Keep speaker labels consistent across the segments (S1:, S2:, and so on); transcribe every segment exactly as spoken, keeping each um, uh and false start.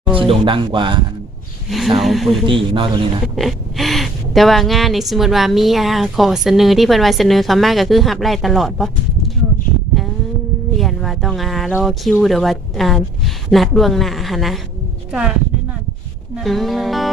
S1: สิโด่งดังกว่าอันสาวโคโยตี้อีกเนาะตัวนี้นะ
S2: แต่ว่างานนี่สมมุติว่ามีอ่าขอเสนอที่เพิ่นว่าเสนอเข้ามาก็คือรับได้ตลอดบ่เออยันว่าต้องอ่ารอคิวหรือว่าอ่านัดล่วงหน้าหั่นนะ
S3: ก็ได้นัดนัด
S2: อื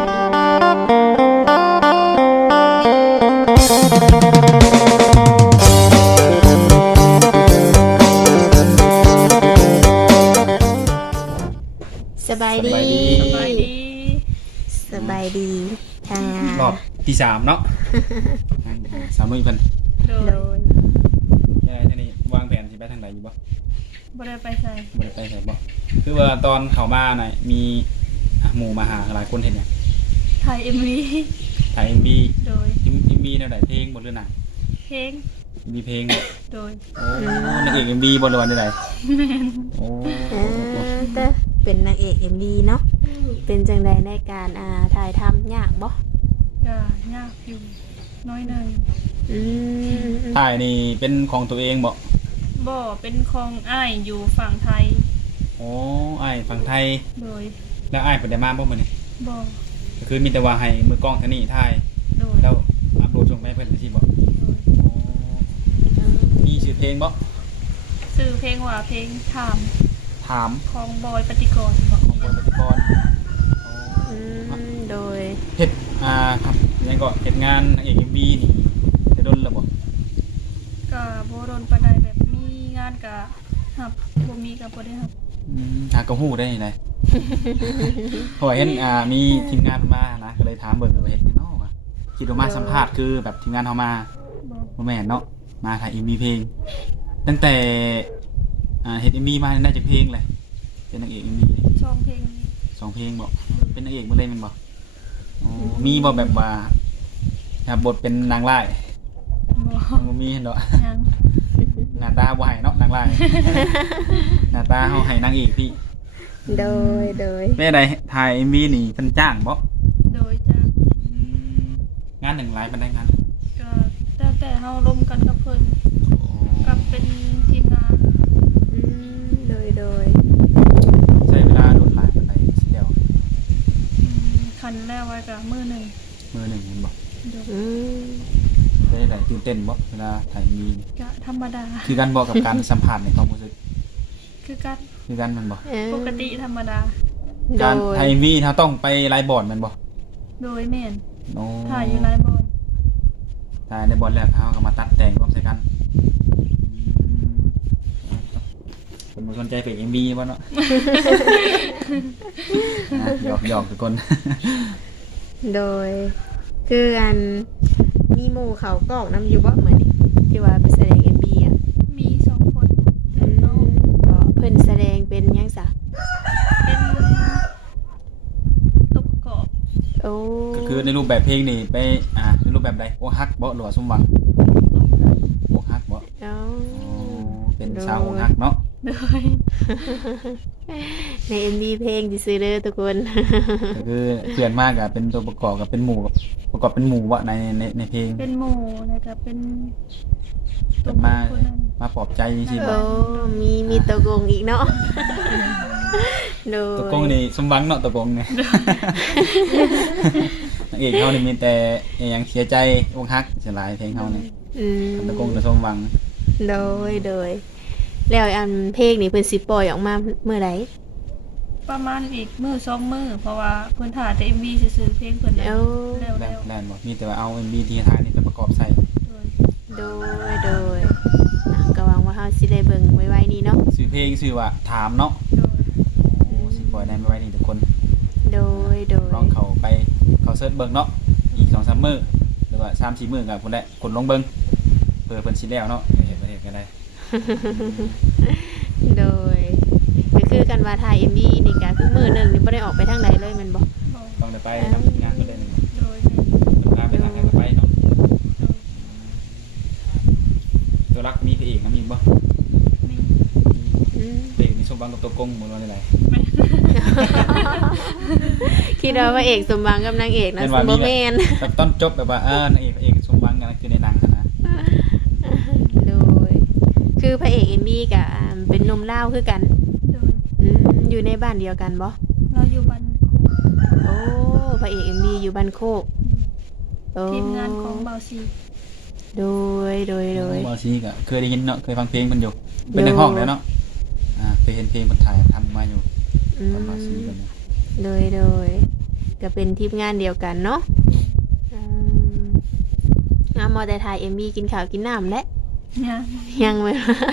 S2: มสบายดี
S3: สบายดี
S2: สบายดีทางงาน
S1: รอบที่สามเนาะ สามมื้อเพิ่น
S3: โด
S2: โด
S3: ย
S2: ย
S1: ยายท่านนี้วางแผนสิไปทางใดอยู่บ่
S3: บ่ได้ไปใส่
S1: บ่ได้ไปไสบ่คือว่าตอนเข้ามาน่ะมีอ่ะหมู่มาหาหลายคนเฮ็ดหยัง
S3: ถ่าย เอ็ม วี
S1: ถ่าย เอ็ม วี
S3: โดย
S1: เอ็ม วี แนวใดเพลงบ่หรือหนัง
S3: เพลง
S1: มีเพลงบ่
S3: โดย
S1: โอ้นางเอก เอ็ม วี บ่หรือว่าแนวใด
S3: แม่น
S1: โอ้
S2: เออแต่เป็นนางเอก เอ็ม วี เนาะเป็นจังใดในการอ่าถ่ายทำยากบ่
S3: ก็ยากอยู่น้อยหนึง
S2: อืม
S1: ถ่ายนี่เป็นของตัวเองบ่
S3: บ่เป็นของอ้ายอยู่ฝั่งไทย
S1: โอ้อ้ายฝั่งไทย
S3: โดย
S1: แล้วอ้ายเพิ่นได้มาบ่มื้อนี้
S3: บ่
S1: ก็คือมีแต่ว่าให้มือกล้องท่านนี้ถ่าย
S3: โดย
S1: แล้วอัปโหลดส่งไปให้เพิ่นจังซี่บ่
S3: โดย
S1: โอ้มีชื่อเพลงบ่
S3: ชื่อเพลงว่าเพลงถาม
S1: ถาม
S3: ของบอยปฏิกรณ์บอก
S1: ของบอยปฏิกรณ์
S2: อืมโดย
S1: เฮ็ดอ่าครับยังก็เฮ็ดงานนางเอก เอ็ม วี นี่ได้ดนแล้วบ่
S3: ก็บ่โดนปานใดแบบมีงานก็รับบ่มีก็บ่ได้รับ
S1: อืมหาก็ฮู้ได้นี่นะ เพราะว่าเห็นอ่ามีทีมงานมานะก็เลยถามเบิ่งว่าเฮ็ดแนวเนาะว่าคิดว่ามาสัมภาษณ์คือแบบทีมงานเฮามา
S3: บ่
S1: บ่แม่นเนาะมาถ่าย เอ็ม วี เพลง ตั้งแต่อ่าเฮ็ด เอ็ม วี มาได้จักเพลงเลยเป็นนางเอก เอ็ม วี
S3: ช่องเพลงนี้
S1: สองเพลงบ่เป็นนางเอกหมดเลยแม่นบ่อ๋อมีบ่แบบว่ารับบทเป็นนางร้าย
S3: บ่
S1: ยังบ่มีเห็นดอก
S3: ยัง
S1: หน้าตาบ่ให้เนาะนางร้าย หน้าตาเฮาให้นางเอกพี่
S2: โดยโดย
S1: แม่ใดถ่าย เอ็ม วี นี่เพิ่นจ้างบ่
S3: โดยจ้าง
S1: อืมงานหนึ่งหลายปานใดงาน
S3: ก็แล้วแต่เฮาร่วมกันกับเพิ่นกับเป็นทีมงาน
S2: อืมโดยโดย
S1: ใช้เวลาโดนหลายปานใดสิแล้ว
S3: อืมคันแรกไว้ก็มื้อหนึง
S1: มื้อหนึงแม่นบ่
S3: โดย
S2: อืม
S1: ได้ได้ตื่นเต้นบ่เวลาถ่าย เอ็ม วี
S3: ก็ธรรมดา
S1: คือกันบ่กับการสัมภาษณ์ในความรู้สึก
S3: คือกัน
S1: คือกันแม่นบ่
S2: เอ่อ
S3: ปกติธรรมดา
S2: โด
S1: การ
S2: ย
S1: ถ่าย เอ็ม วี ถ้าต้องไปไลฟ์บอร์ดแม่นบ่
S3: โดยแม่น
S1: โอ้
S3: ถ่ายอยู่หลายบอน
S1: ถ่ายในบอร์ดแล้วเขาก็มาตัดแต่งรวมใส่กันคนบ่สนใจเพลง เอ็ม วี บ่เนาะ อ่ะหยอกหยอกทุกคน
S2: โดย คืออันมีหมู่เขากอกน้ำอยู่บ่เหมือนนี่ที่ว่าไปแสดง เอ็ม วี อ่ะ
S3: มีสองคน
S2: อืมก็เพิ่นแสดงเป็นหยังซะ
S3: เป็นตบกรอบ
S2: โอ้
S1: ก็คือในรูปแบบเพลงนี่ไปอ่าในรูปแบบใดอกหักบ่หรือว่าสมหวัง
S3: ตบกัน
S1: อกหักบ่
S2: เอ้า
S1: อ๋อเป็นสาวอกหักเนาะ
S3: โดย
S2: ใน เอ็ม วี เพลงซื่อๆเด้อทุกคน
S1: ก็คือเพื่อนมากก็เป็นตัวประกอบกับเป็นหมู่ประกอบเป็นหมู่บ่ในในในเพลง
S3: เป็นหมู่แล้วก็เป็น
S1: เป็นมา
S3: คนหนึง
S1: มาปลอบใจจังซี่บ่
S2: โอ้มีมีตัวโกงอีกเนาะ โดย
S1: ตัวกงนี่สมหวังเนาะตัวกงนี่ นางเอกเฮานี่มีแต่อหยังเสียใจอกหักเสียหลายเพลงเฮานี่
S2: อืม
S1: ตัวกงจะสมหวัง
S2: โดยโดย แล้วอันเพลงนี่เพิ่นสิปล่อยออกมาเมื่อใด
S3: ประมาณอีกมื้อสองมื้อเพราะว่าเพิ่นถ่ายแต่ เอ็ม วี ซื่อๆเพลงเพิ่น
S2: เอ้า
S3: แล้ว
S1: แล้
S3: แล้ว ว
S1: แล่นบ่มีแต่ว่าเอา เอ็ม วี ที่ถ่ายนี่ไปประกอบใส่
S3: โดย
S2: โดยโดยอ่ะก็หวังว่าเฮาสิได้เบิ่งไวๆนี้เนาะ
S1: ชื่อเพลงชื่อว่าถามเนาะ
S3: โดย
S1: โอ้สิปล่อยได้ไม่ไว้นี่ทุกคน
S2: โดยโดย
S1: ลองเข้าไปเข้าเสิร์ชเบิ่งเนาะอีก สองสาม มื้อหรือว่า สามสี่ มื้อก็พุ่นแหละกดลงเบิ่งเพื่อเพิ่นสิแล้วเนาะเฮ็ดประเทศก็ได้
S2: โดยก็คือกันว่าถ่าย เอ็ม วี นี่ก็คือมื้อหนึงนี่บ่ได้ออกไปทางใดเลยแม่นบ่
S3: บ่
S1: ต้องได้ไปทำทีมงานเพิ่นได้หนึง
S3: โดยแม่
S1: เพิ่นพาไปทางไหนก็ไปเนาะ
S3: โดย
S1: ตัวรักมีพระเอกนำอีกบ่
S3: มี
S2: อืม
S1: พระเอกนี่สมหวังกับตัวกงหมดว่าได้หลาย
S3: แม่
S2: คิดว่าพระเอกสมหวังกับนางเอกนะ
S1: เป็น
S2: ส
S1: ว่าม มี
S2: บ่แม่น
S1: แบบตอนจบแบบว่าเออนางเอกพระเอกสมหวังกันคือในหนังหั้นนะ
S2: โดย คือพระเอก เอ็ม วี ก็อ่าเป็นหนุ่มลาวคือกัน
S3: โดย
S2: อืมอยู่ในบ้านเดียวกันบ่
S3: เราอยู่บ้านเ
S2: โอ้พระเอก เอ็ม วี อยู่บ้านโคกโอ้
S3: ทีมงานของเบาซี
S2: โดยโดยโดย
S1: บอซีก็เคยได้ยินเนาะเคยฟังเพลงมันอยู่เป็นในห้องแล้วเนาะอ่าเคยเห็นเพลงมันถ่ายทำมาอยู่
S2: อื
S1: ตอนบอซี
S2: ม
S1: กันเนี่ย
S2: โดยโดยก็เป็นทีมงานเดียวกันเนาะอืมอ่ามอแต่ถ่าย เอ็ม วี กินข้าวกินน้ำและ
S3: เนี่ย
S2: ยังไม่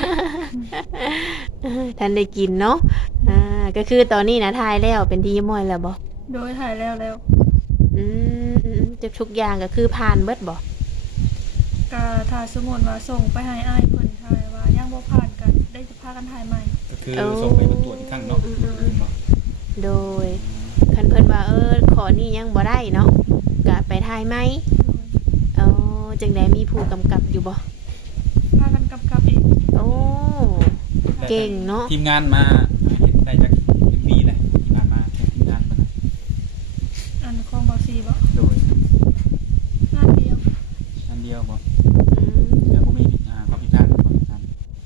S2: ทันได้กินเนาะอ่าก็คือตอนนี้นะถ่ายแล้วเป็นที่มอยแล้วบ่
S3: โดยถ่ายแล้วแล้ว
S2: อืมอืมอืมจะทุกอย่างก็คือผ่านเบิดบ่
S3: ก็ถ้าสมมติว่าส่งไปให้อ้ายเพิ่นถ่ายว่ายังบ่ผ่านกันได้จะพากันถ่ายใหม่
S1: ก็คือส่งไปตรวจอีกครั้งเนาะ
S2: โดยคันเพิ่นว่าเออขอนี่ยังบ่ได้เนาะก็ไปถ่ายไหมเออจังได๋มีผู้กำกับอยู่บ่
S3: พากันกำกับเอง
S2: โอ้เก่งเนาะ
S1: ทีมงานมาเห็นได้จากเอ็มวีแหละที่ผ่านมาทีมงานมัน
S3: อันของเบาซีบ่
S1: โดย
S3: งานเดียว
S1: อันเดียวบ่
S2: อืม
S1: แต่บ่มีอ่าความผิดพลาดบ่ผิดพลาด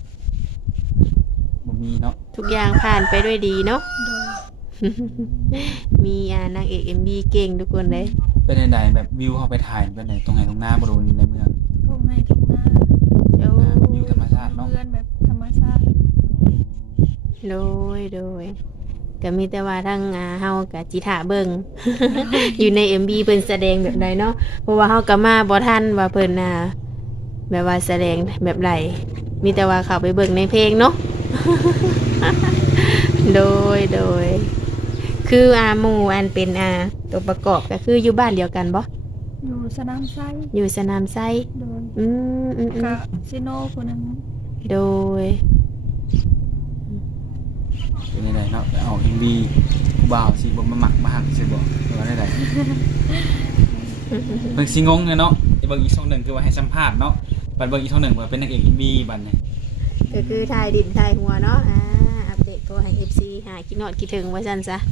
S1: บ่มีเนาะ
S2: ทุกอย่างผ่านไปด้วยดีเนาะ
S3: โดย
S2: มีอ่านางเอก เอ็ม วี เก่งทุกคนเลย
S1: เป็นใดๆแบบวิวเข้าไปถ่ายเป็นไหนตรงไหนตรงหน้าบ่รู้อยู่ในเมือง
S3: ทุ่งให้ทุ่งนา
S2: โอ้
S1: อ่าวิวธรรมชาติเนาะ
S3: เพื่อนแบบธรรมชาติ
S2: โดยโดยก็มีแต่ว่าทั้งอ่าเฮากับจิถาเบิง อยู่ใน เอ็ม วี เพิ่นแสดงแบบใดเนาะเพราะว่าเฮาก็มาบ่ทันว่าเพิ่นน่ะแบบว่าแสดงแบบไรมีแต่ว่าเข้าไปเบิ่งในเพลงเนาะ โดยโดยคืออาหมู่อันเป็นอาตัวประกอบก็คืออยู่บ้านเดียวกันบ่
S3: อยู่สนามไซ
S2: อยู่สนามไซ
S3: โดย
S2: อืมอืมอืม
S3: กะซิโนคนนึง
S2: โดย
S1: เป็นใดๆเนาะไปออก เอ็ม วี ผู้บ่าวสิบ่มาหมักมาหักสิบ่ว่าได้ใด เบิ่งสิงงเนี่ยเนาะไอ้เบิ่งอีกช่องหนึงคือว่าให้สัมภาษณ์เนาะบัดเบิ่งอีกช่องหนึงว่าเป็นนางเอก เอ็ม วี บัดนี้
S2: ก็คือถ่ายดินถ่ายหัวเนาะอ่าอัปเดตตัวให้ เอฟ ซี หาคิดนอดคิดถึงว่าซั่นซะ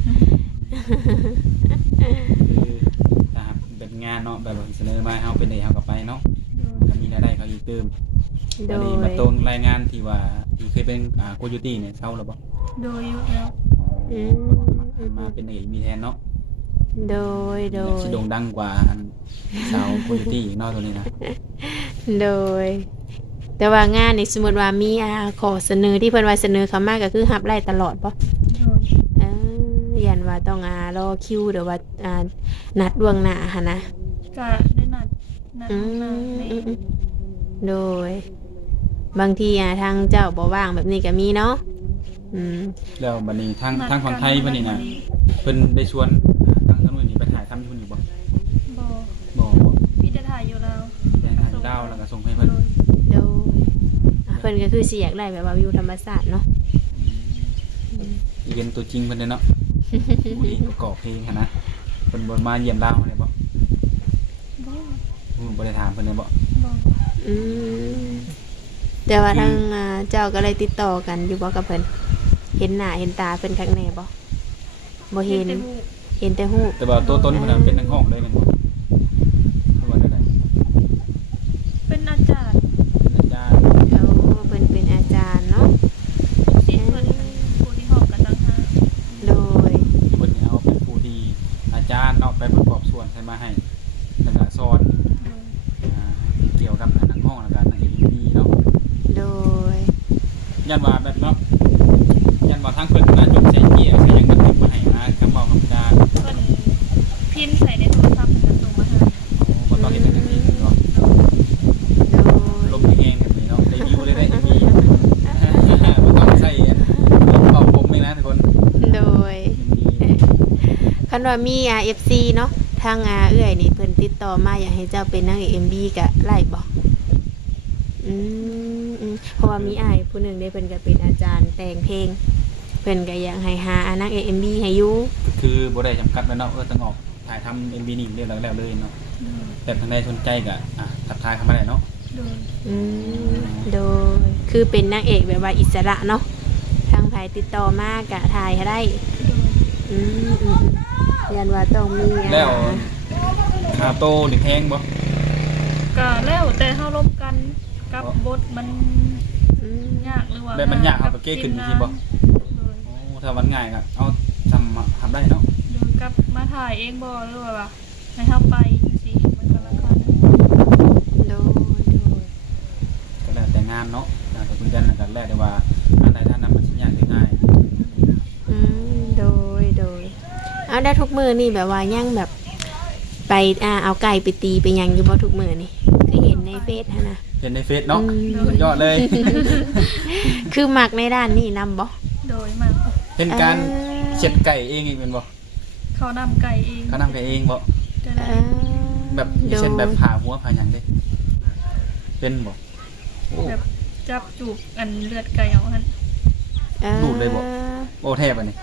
S1: คือถ้าหากเป็นงานเนาะแบบว่าเสนอมาเฮาเป็นได้เฮาก็ไปเนาะก็มีรายได้เขาอยู่เติม
S2: โด
S1: อัน
S2: ย
S1: นี้มาตรงรายงานที่ว่าที่เคยเป็นอ่าโคโยตี้เนี่ยเซาแล้วบ่
S3: โดยอยู่แล้ว
S2: อืม
S1: มาเป็นนางเอก มีแทนเนาะ
S2: โดยโดย
S1: สิโด่งดังกว่าอันสาวโคโยตี้อีกเนาะตัวนี้นะ
S2: โดย แต่ว่างานนี่สมมุติว่ามีอ่าขอเสนอที่เพิ่นว่าเสนอเข้ามาก็คือรับไล่ตลอดบ่
S3: โดย
S2: เออยันว่าต้องอ่ารอคิวหรือว่าอ่านัดล่วงหน้าหั่นนะ
S3: กะได้นัดนัด
S2: อื
S3: หน้ามใน
S2: อืมอืมโดย บางทีอ่าทางเจ้าบ่ว่างแบบนี้ก็มีเนาะอืม
S1: แล้วบัดนี้ทาง
S3: นัด
S1: ทางฝั่งไทย
S3: กั
S1: เพิ่นนี่นะเพิ่นได้ชวนทางทางนู้นนี่ไปถ่ายทำอยู่นี่บ่
S3: บ่
S1: บ่บ่
S3: พี่จะถ่ายอยู่แล้ว
S1: ไปถ่ายดาวแล้วก็ส่งให้เพิ่น
S3: โดย
S2: โดยอ่ะเพิ่นก็คือสิอยากได้แบบว่าวิวธรรมชาติเนาะ
S1: อีเวนต์ตัวจริงเพิ่นเด้อเนาะ ผู้ที่ประกอบเพลงหั้นนะเพิ่นบ่มาเยี่ยมดาวได้บ่
S3: บ่
S1: อืมบ่ได้ถามเพิ่นเลยบ่
S3: บ่
S2: อืมแต่ว่าทางอ่าเจ้าก็เลยติดต่อกันอยู่บ่กับเพิ่นเห็นหน้าเห็นตาเพิ่นข้างในบ่บ่เห็น
S3: แต่รูป
S2: เห็นแต่รูป
S1: แต่ว่าตัวตนเพิ่นน่ะเป็นนักร้องเลยแม่นบ่เพราะว่าได้
S3: เป็นอาจารย์
S1: เป็นอาจารย์
S2: โอ้เพิ่นเป็นอาจารย์เนาะ
S3: ซีเพิ่นผู้ที่ห้องกันต่างหาก
S2: โดย
S1: เพิ่นเอาเป็นผู้ที่อาจารย์เนาะไปประกอบส่วนใส่มาให้แล้วก็สอน
S3: โดย
S1: อ่าเกี่ยวกับนักร้องแล้วก็นักเอกดีเนาะ
S2: โดย
S1: ยันว่าแบบเนาะยันว่าทางเพิ่นมาจดใส่เกียร์ใส่หยังมันถึงมาให้นะคำเว้าคำจา
S3: เพิ่นพิมพ์ใส่ในโทรศัพท์แล้วส่งมาให้
S1: บ่ต้องเฮ็ดจังซี่เนาะ
S2: โดย
S1: ลมแห้งๆแบบนี้เนาะได้วิวเลยได้ เอ็ม วี บ่ต้องใส่เป่าผมเลยนะทุกคน
S2: โดยคันว่ามี อาร์ เอฟ ซี เนาะทางอาเอื้อยนี่เพิ่นติดต่อมาอยากให้เจ้าเป็นนางเอก เอ็ม วี ก็ไล่บ่อืมอืมเพราะว่ามีอ้ายผู้หนึงได้เพิ่นก็เป็นอาจารย์แต่งเพลงเพิ่นก็อยากให้หานางเอก เอ็ม วี ให้อยู่
S1: ก็คือบ่ได้จำกัดไว้เนาะเออต้องออกถ่ายทำ เอ็ม วี นี่เรียบร้อยแล้วเลยเนาะแต่ทางใดสนใจก็อ่ะทักทายเข้ามาได้เนาะ
S3: โดย
S2: อืมโดยคือเป็นนางเอกแบบว่าอิสระเนาะทางไผติดต่อมาก็ถ่ายให้ได้
S3: โดย
S2: อืมอืมอืมยันว่าต้องมีอ่า
S1: แล้วคาโตนี่แพงบ่
S3: ก็แล้วแต่เฮาร่วมกันกับบทมัน
S2: อืม
S3: ยากหรือว่า
S1: แบบมันยากเอาก็เก้ขึ้นจริงๆบ่
S3: โดย
S1: โอ้ถ้าวันง่ายก็เอาจำมาทำได้เนาะ
S3: โดยกับมาถ่ายถ่ายเองบ่หรือว่าว่าให้เฮาไปสิมันก็ราคา
S2: โดยโดย
S1: ก็แล้วแต่งานเนาะแล้วแต่คุยกันแล้วกันแล้วแต่ว่าอันใดท่านนำมันสิยากหรือง่าย
S2: อืมโดยโดยเอาได้ทุกมือนี่แบบว่ายังแบบไปอ่าเอาไก่ไปตีไปยังอยู่บ่ทุกมือนี่คือเห็นในเฟซฮะนะ
S1: เห็นในเฟซเนาะ
S2: อืม
S1: สุดยอดเลย
S2: คือหมักในด้านนี้นำบ่
S3: โดยมาก
S1: เป็นการเช็ดไก่เองอีกเป็นบ่
S3: เขานำไก่เอง
S1: เขานำไก่เองบ่
S3: จะ
S2: เอ
S3: ได้
S2: อ
S1: แบบมีเช่นแบบผ่าหัวผ่าหยังได้เป็นบ่โอ้
S3: แบบจับจูบอันเลือดไก่เอาหั่น
S2: เออ
S1: ดูดเลยบ่ โอ้แทบอันนี้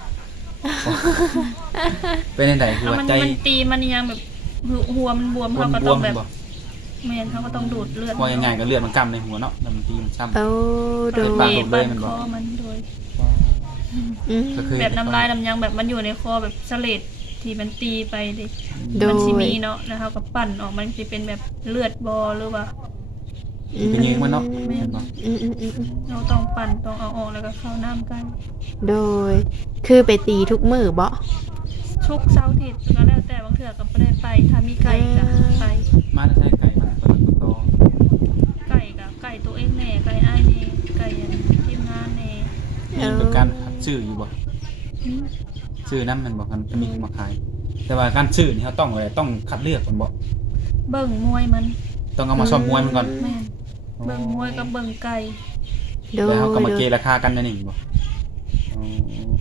S1: เป็นจังไดคือ
S3: เอา
S1: ว่า
S3: มัน
S1: ใจ
S3: มันตีมันยังแบบหัวมันบวม
S1: บว
S3: เขา
S1: ม
S3: ก็
S1: บ
S3: ต้
S1: ว
S3: อง
S1: ม
S3: แบบ
S1: บ่
S3: แม่นเขาก็ต้องดูดเลือด
S1: บ่ง่ายๆก็เลือดมันกำในหัวเนาะแล้วมันตีมันช้ำ
S2: โอ้โด
S3: โด
S2: ย
S3: ย
S1: ปากดูดเลยมัน
S3: ค
S1: บอก
S3: อมันโดย
S2: อืม
S1: ก็คือ
S3: แบบน้ำลายน้ำยังแบบมันอยู่ในคอแบบเสลดที่มันตีไปดิ
S2: โดย
S3: มันสิมีเนาะแล้วเขาก็ปั่นออกมันจะเป็นแบบเลือดบอหรือว่า
S1: เป็นยิงมันเนาะเห็นบ่
S2: อืมอืมอืมอืม
S3: เราต้องปั่นต้องเอาออกแล้วก็เข้าน้ำกัน
S2: โดย คือไปตีทุกมือบ่
S3: ชุกเสาร์อาทิตย์ก็แล้วแต่บางเถื่อก็ไม่ได้ไปถ้ามีไก่ก็ไป
S1: มาได้ใช้ไก่มันตัวโต
S3: ไก่กับไก่ตัวเองแน่ไก่อ้ายแน่ไก่อันทีมงานแน่
S1: ๆมีเป็นการหัดชื่ออยู่บ่ชื่อนั้นมันบอกกันจะมีมาขาย แต่ว่าการชื่อนี่เขาต้องอะไรต้องคัดเลือกก่อนบ่
S3: เบิ่งมวยมัน
S1: ต้องเอามาซ้อมมวยมันก่อน
S3: แม่นเบิ่งมวยกับเบิ่งไก่
S2: โดย
S1: แล้วเขาก็มา
S2: โด
S1: เก
S2: ย
S1: ราคากันนั่นเองบ่อ๋อ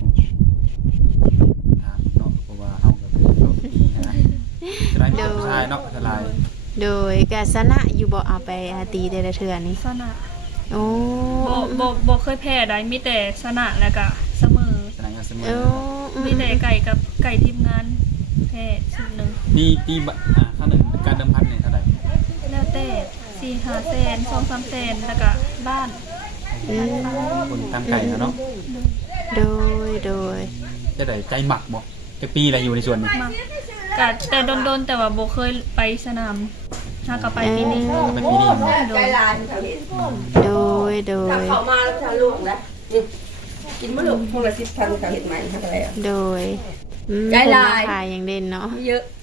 S1: ถามเนาะเพราะว่าเฮาก็เป็นเขาดีนะจะได้มีผู้ชายเนาะสลาย
S2: โดยกาสนะอยู่บ่เอาไปอาตีแต่ละเทื่อนี่
S3: ชนะ
S2: โอ้
S3: บ่บ่บ่เคยแพ้ได้มีแต่ชนะแล้วก็เสมอ
S1: สลายกันเสมอ
S2: โอ้อื
S3: มีแต่ไก่กับไก่ทีมงานแพ้ชุดหนึ่ง
S1: มีตีบะอ่าข้างหนึ่งเป็นการเดิมพันเนี่ยเท่าไหร่
S3: แล้วแต่สี่ห้าแสนสองสามแสนแล้วก็บ้าน
S2: อืม
S1: คนตามไก่นะเนาะ
S2: โดยโดย
S1: จะได้ใจหมักบ่จะปีอะไรอยู่ในส่วนนี้
S3: มากก็แต่โดนๆแต่ว่าบ่เคยไปสนามถ้าก็ไปปีนี้
S1: ก็เป็นปีนี้เนาะ
S3: โด
S4: ใจ
S3: ย
S4: ลายเขาเห็น
S2: โดยโด
S4: ถ้าย เขามาแล้วจะลวกนะนี่กินมะลุกพวกละสิบพันเขาเห็นไหมเขาอะไรอ่ะ
S2: โดยอืม
S4: ใจลาย
S2: ขายอย่างเด่นเนาะ
S4: เยอะ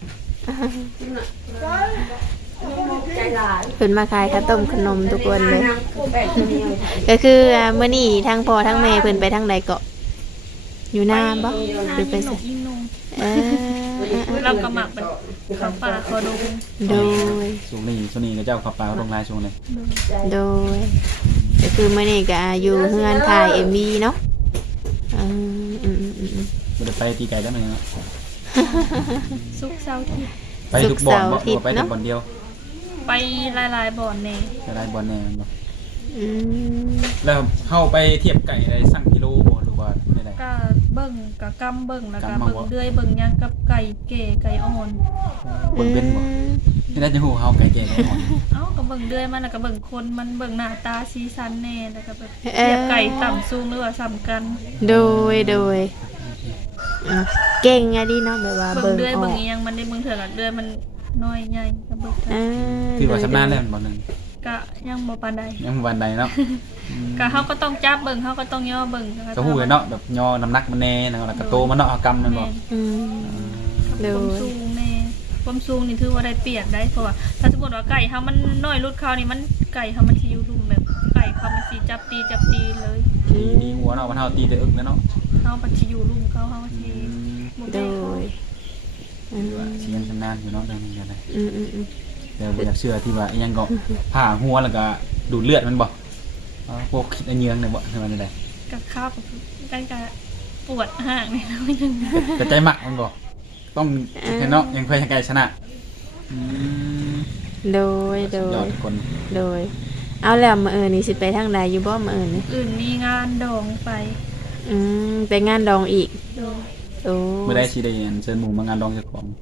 S4: ใจลาย
S2: เพิ่นมาขายข้าวต้มขนมทุกคนเลย
S4: น้ำแป้งตัวนี้เลย
S2: ก็คืออ่ามื้อนี้ทั้งพ่อทั้งแม่เพิ่นไปทางใดเกาะอยู่หน้าบ่หรือไป
S3: ห
S2: ไส
S3: นุกยิ่งนุ่ง
S2: เออ
S3: เราก็หมักเป็นข้าวปลาคอดง
S2: โดย
S1: ช่วงนี้ช่วงนี้ก็เจ้าขับปลาลงลายช่วงนี้
S2: โดยก็คือมื้อนี้ก็อยู่เฮือนถ่าย เอ็ม วี เนาะอืมอืมอืมอืม
S1: บ่ได้ไปตีไก่ได้มั้ยเนาะ
S3: ซุกเสาร์อาที่
S1: ไปทุกบ่อนบ่หรือว่าไปแต่บ่อนเดียว
S3: ไปหลายๆบ่อนแน่
S1: จะได้บ่อนแน่มันบ่
S2: อืม
S1: แล้วเฮาไปเทียบไก่ได้สั่งกิโลบ่หรือว่าได้ได
S3: ก็เบิ่งกับกำเบิ่งแล้วก็
S1: กำมา
S3: เบิ่ง
S1: บ่
S3: เดือยเบิ่งหยังกับไก่เก๋ไก่อ่อน
S1: เบิ่งเป็นบ่นี่น่าจะฮู้เฮาไก่แก่ไก่อ่อน
S3: เอ้าก็เบิ่งเดือยมันแล้วก็เบิ่งคนมันเบิ่งหน้าตาสีสันแน่แล้วก็แบบเทียบไก่ต่ำสูงหรือว่าซ้ำกัน
S2: โดยโดยอ่ะเก่งอะดิเนาะแบบว่า
S3: เบิ่
S2: เบิ่ง
S3: งเดือย
S2: ออ
S3: เบิ่ง
S2: ก
S3: อีหยังมันได้เบิ่งเถื่อกับเดือยมันน้อยใหญ่ก็เบิ่ง
S2: อ่า
S1: คือว่าชำนาญแล้วบ่นึง
S3: ก็ยังบ่ปานใด
S1: ยังบ่วันใดเนาะอืม
S3: ก็เฮาก็ต้องจับเบิ่งเฮาก็ต้องย่อเบิ่ง
S1: ก็ฮู้เลยเนาะแบบย่อน้ำหนักมันแน่แล้วก็โตมันเนาะเอากำมันบ่
S3: แม่น
S2: อืม โด
S3: ความ
S2: ย
S3: สูงแน่ความสูงนี่ถือว่าได้เปรียบได้เพราะว่าถ้าสมมติว่าไก่เฮามันน้อยรุดเขานี่มันไก่เฮามันสิอยู่รุมแบบไก่เขามันสิจับตีจับตีเลย
S1: ตีตีหัวเนาะมันเฮาตีแต่อึกแล้วเนาะ
S3: เฮามันสิอยู่รุมเขาเฮามันสิ
S1: อืม
S3: บ่
S2: โด
S3: ได้เขา
S2: ยอืม
S1: ว่าสิยังชำนาญอยู่เนาะเรื่องนี้ก็ได้
S2: อืมอืมอืม
S1: แต่บ่อยากเชื่อที่ว่าอิหยังก็ผ่าหัวแล้วก็ดูดเลือดมันบ่อ๋อพวกคิดอันเยืองเนี่ยบ่ใช่มันได้
S3: กับข้าวกับไก่ก็ปวดห่างนี่น้อยนึง
S1: แต่ใจหมักมันบ่ต้องเห็นเนาะยังเคยให้ไก่ชนะอืม
S2: โดยโด
S1: สุดยอย ดทุกคน
S2: โดย เอาแล้วมื้ออื่นนี่สิไปทางใดอยู่บ่มื้ออื่นนี่
S3: อื่นมีงานดองไป
S2: อืมไปงานดองอีก
S3: โดย
S2: โอ้
S1: มื้อใดสิได้อันเชิญหมู่มางานดองเจ้าของ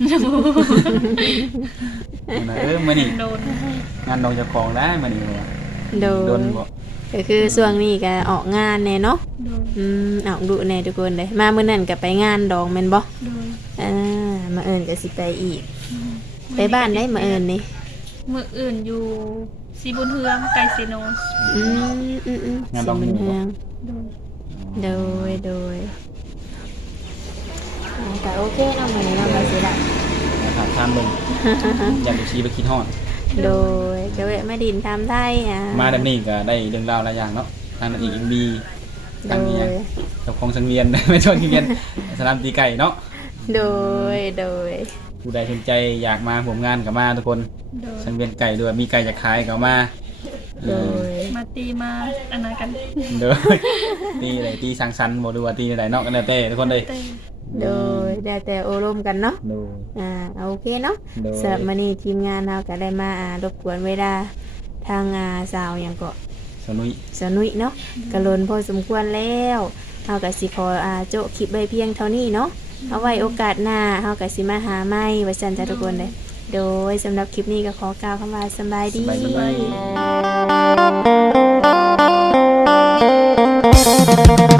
S1: มื้อนั้นเออมื้อนี้
S3: โดน
S1: งานดองเจ้าของได้มื้อนี้บ่
S2: โด
S1: โด
S2: ย
S1: นบ่
S2: ก็คือช่วงนี้ก็ออกงานแน่เนาะ
S3: โดย
S2: อืมออกดุแน่ทุกคนเลยมามื้อนั้นก็ไปงานดองแม่นบ่
S3: โดย
S2: อ่ามื้ออื่นก็สิไปอีก ไปบ้านได้มื้ออื่นนี่
S3: มื้ออื่นอยู่สีบุญเฮืองไก่เซโน
S2: อืมอืมอืม
S1: งานดอง
S2: สิ
S1: นี่
S2: เมื
S1: บ่
S2: อง
S3: โดย
S2: โดยโดยโอเคก็โอเคเนาะมื้อนี้เนาะมาสิล่ะ
S1: นะครับทานเบิ่งอยากดูชีไปคิดฮอด
S2: โดยก็แวะมาดินทำไทยอ่า
S1: มาแบบนี้ก็ได้เรื่องราวหลายอย่างเนาะทางนั้นอีกยังมีทางนี้
S2: โดย
S1: เจ้าของสังเวียน ไม่ชวนสังเวียนสนามตีไก่เนาะ
S2: โดยโดย
S1: ผู้ใดสนใจอยากมาผมงานกับมาทุกคน
S3: โดย
S1: สังเวียนไก่ด้วยมีไก่จะขายก็มา
S2: โดย
S3: มาตีมาอันนั้นกัน
S1: เด้อ ตีอะไรตีสังสรรค์บ่ดูว่าตีอะไรเนาะกันแล้วแต่ทุกคนเลย
S3: เต้
S2: โดยได้แต่โอารมณ์กันเนาะ
S1: ดู
S2: อ่าโอเคเนาะ
S1: ดู
S2: สำหรับมื้อนี้ทีมงานเราก็ได้มาอ่ารบกวนเวลาทางอ่าสาวหยังก็
S1: สนุย
S2: สนุยเนาะกะลนพอสมควรแล้วเฮาก็สิขออ่าโจะคลิปไว้เพียงเท่านี้เนาะเอาไว้โอกาสหน้าเฮาก็สิมาหาใหม่ว่าซั่นจ้ะทุกคนเลยโดยสำหรับคลิปนี้ก็ขอกล่าวคำว่าสำบายดี
S1: สบายดี